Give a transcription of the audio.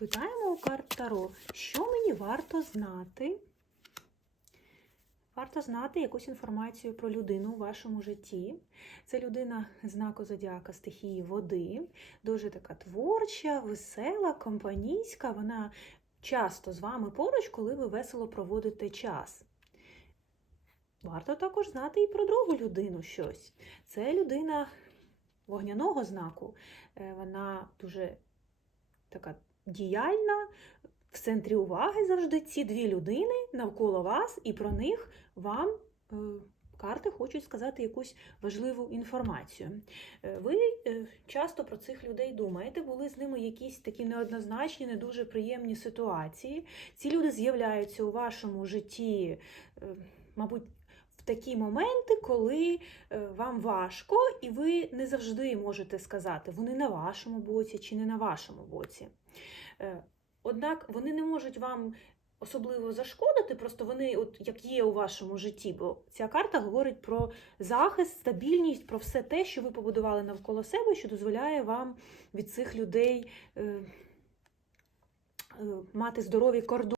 Питаємо у карт Таро, що мені варто знати? Варто знати якусь інформацію про людину у вашому житті. Це людина знаку зодіака стихії води, дуже така творча, весела, компанійська. Вона часто з вами поруч, коли ви весело проводите час. Варто також знати і про другу людину щось. Це людина вогняного знаку. Е, Вона дуже така діяльна, в центрі уваги завжди ці дві людини навколо вас, і про них вам е, карти хочуть сказати якусь важливу інформацію. Е, Ви е, часто про цих людей думаєте, були з ними якісь такі неоднозначні, не дуже приємні ситуації. Ці люди з'являються у вашому житті, мабуть, в такі моменти, коли е, вам важко, і ви не завжди можете сказати, вони на вашому боці чи не на вашому боці. Е, Однак вони не можуть вам особливо зашкодити, просто вони, от як є у вашому житті, бо ця карта говорить про захист, стабільність, про все те, що ви побудували навколо себе, що дозволяє вам від цих людей е, мати здорові кордони.